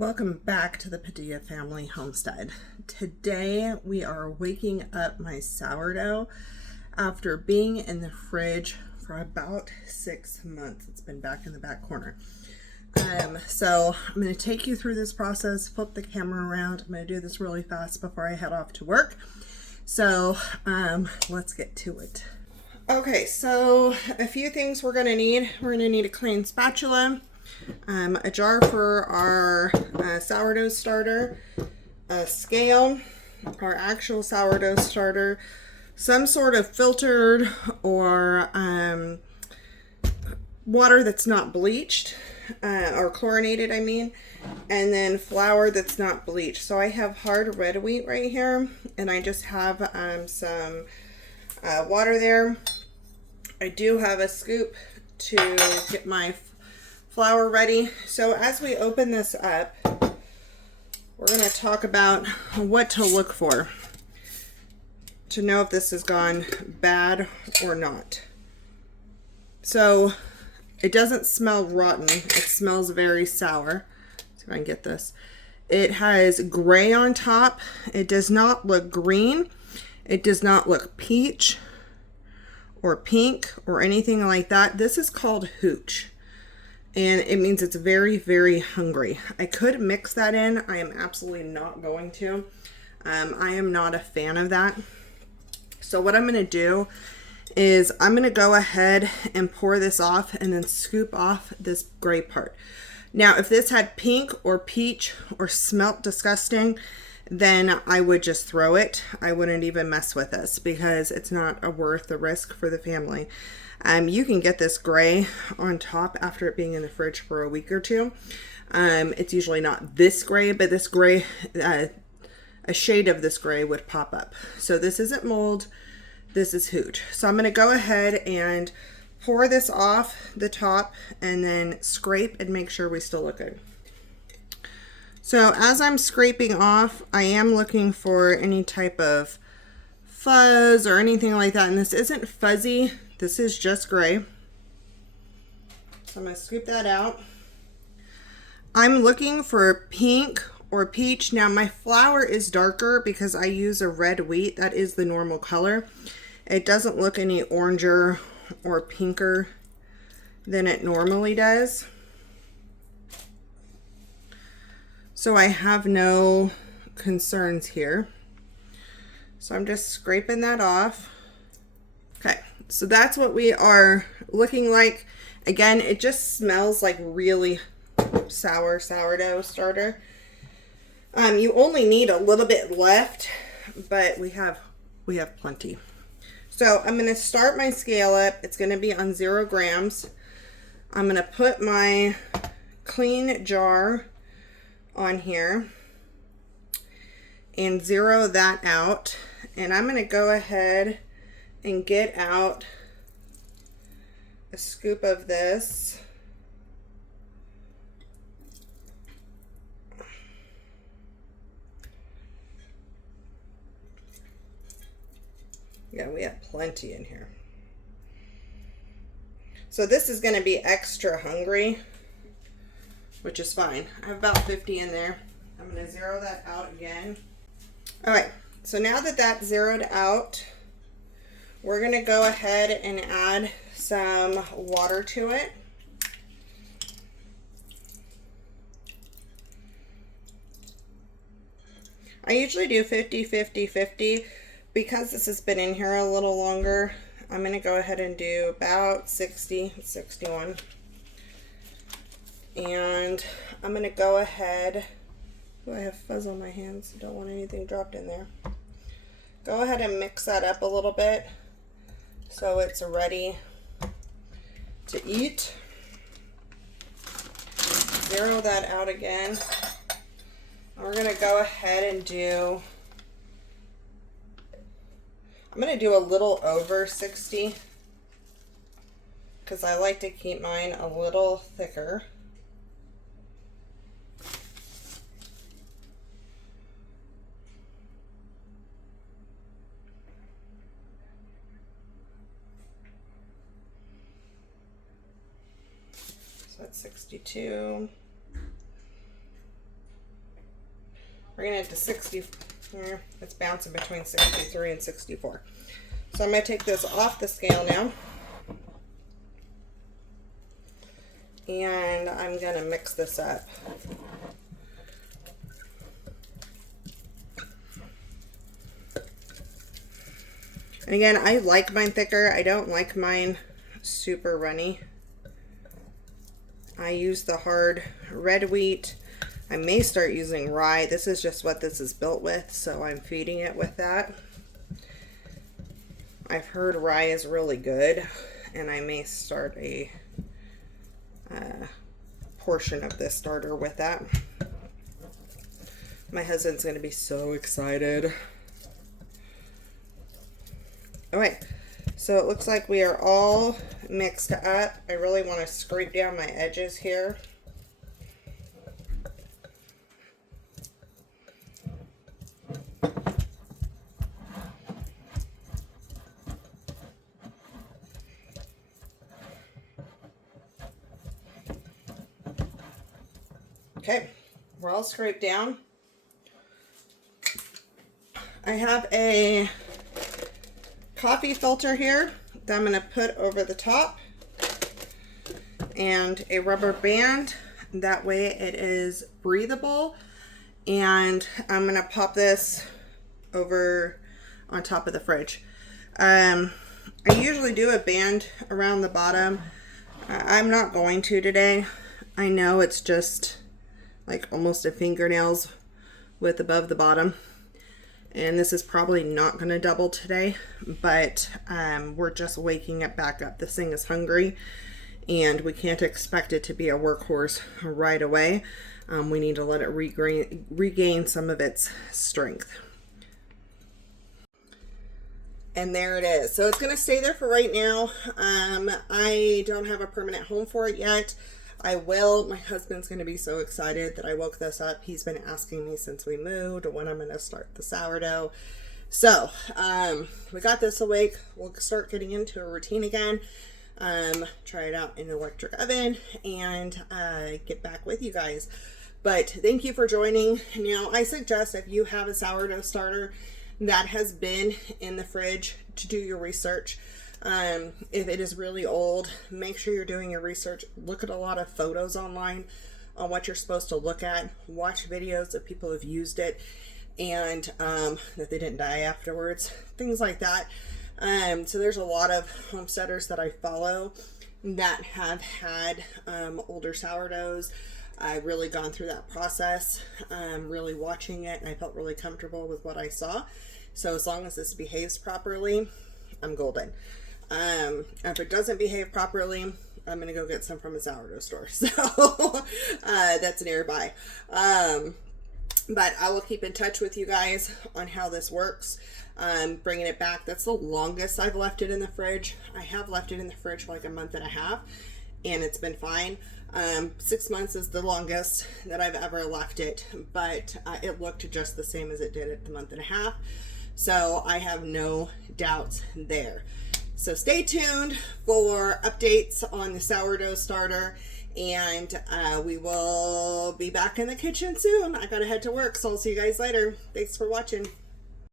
Welcome back to the Padilla Family Homestead. Today we are waking up my sourdough after being in the fridge for about 6 months. It's been back in the back corner. So I'm going to take you through this process, flip the camera around. I'm going to do this really fast before I head off to work. So let's get to it. Okay, so a few things we're going to need. We're going to need a clean spatula, a jar for our sourdough starter, a scale, our actual sourdough starter, some sort of filtered or water that's not bleached or chlorinated, I mean, and then flour that's not bleached. So I have hard red wheat right here, and I just have some water there. I do have a scoop to get my flour ready. So as we open this up, we're going to talk about what to look for to know if this has gone bad or not. So it doesn't smell rotten. It smells very sour. Let's see if I can get this. It has gray on top. It does not look green. It does not look peach or pink or anything like that. This is called hooch, and it means it's very, very hungry. I could mix that in. I am absolutely not going to. I am not a fan of that. So what I'm going to do is I'm going to go ahead and pour this off and then scoop off this gray part. Now, if this had pink or peach or smelt disgusting, then I would just throw it. I wouldn't even mess with this because it's not worth the risk for the family. You can get this gray on top after it being in the fridge for a week or two. It's usually not this gray, but this gray, a shade of this gray would pop up. So this isn't mold, this is hooch. So I'm gonna go ahead and pour this off the top and then scrape and make sure we still look good. So as I'm scraping off, I am looking for any type of fuzz or anything like that. And this isn't fuzzy, this is just gray. So I'm gonna scoop that out. I'm looking for pink or peach. Now my flour is darker because I use a red wheat. That is the normal color. It doesn't look any oranger or pinker than it normally does. So I have no concerns here. So I'm just scraping that off. Okay, so that's what we are looking like. Again, it just smells like really sour sourdough starter. You only need a little bit left, but we have plenty. So I'm gonna start my scale up. It's gonna be on 0 grams. I'm gonna put my clean jar on here and zero that out, and I'm going to go ahead and get out a scoop of this. Yeah, we have plenty in here. So this is going to be extra hungry, which is fine. I have about 50 in there. I'm going to zero that out again. All right, so now that that's zeroed out, we're going to go ahead and add some water to it. I usually do 50, 50, 50. Because this has been in here a little longer, I'm going to go ahead and do about 60, 61. And I'm going to go ahead, I have fuzz on my hands, don't want anything dropped in there. Go ahead and mix that up a little bit so it's ready to eat. Zero that out again. We're going to go ahead and I'm going to do a little over 60 because I like to keep mine a little thicker. So that's 62. bringing it to 60. It's bouncing between 63 and 64. So I'm going to take this off the scale now. And I'm going to mix this up. And again, I like mine thicker. I don't like mine super runny. I use the hard red wheat. I may start using rye. This is just what this is built with, so I'm feeding it with that. I've heard rye is really good, and I may start a portion of this starter with that. My husband's going to be so excited. Alright, so it looks like we are all mixed up. I really want to scrape down my edges here. Okay, we're all scraped down. I have a coffee filter here that I'm going to put over the top and a rubber band. That way it is breathable. And I'm going to pop this over on top of the fridge. I usually do a band around the bottom. I'm not going to today. I know it's just like almost a fingernail's width above the bottom. And this is probably not going to double today, but we're just waking it back up. This thing is hungry and we can't expect it to be a workhorse right away. We need to let it regain some of its strength. And there it is. So it's going to stay there for right now. I don't have a permanent home for it yet. I will. My husband's going to be so excited that I woke this up. He's been asking me since we moved when I'm going to start the sourdough. So we got this awake. We'll start getting into a routine again. Try it out in an electric oven and get back with you guys. But thank you for joining. Now, I suggest if you have a sourdough starter that has been in the fridge, to do your research. If it is really old, make sure you're doing your research. Look at a lot of photos online on what you're supposed to look at. Watch videos of people who've used it and that they didn't die afterwards. Things like that. So there's a lot of homesteaders that I follow that have had older sourdoughs. I've really gone through that process, really watching it, and I felt really comfortable with what I saw. So as long as this behaves properly, I'm golden. If it doesn't behave properly, I'm going to go get some from a sourdough store. So that's nearby. But I will keep in touch with you guys on how this works. Bringing it back. That's the longest I've left it in the fridge. I have left it in the fridge for like a month and a half, and it's been fine. 6 months is the longest that I've ever left it, but it looked just the same as it did at the month and a half. So I have no doubts there. So stay tuned for updates on the sourdough starter, and we will be back in the kitchen soon. I gotta head to work, so I'll see you guys later. Thanks for watching.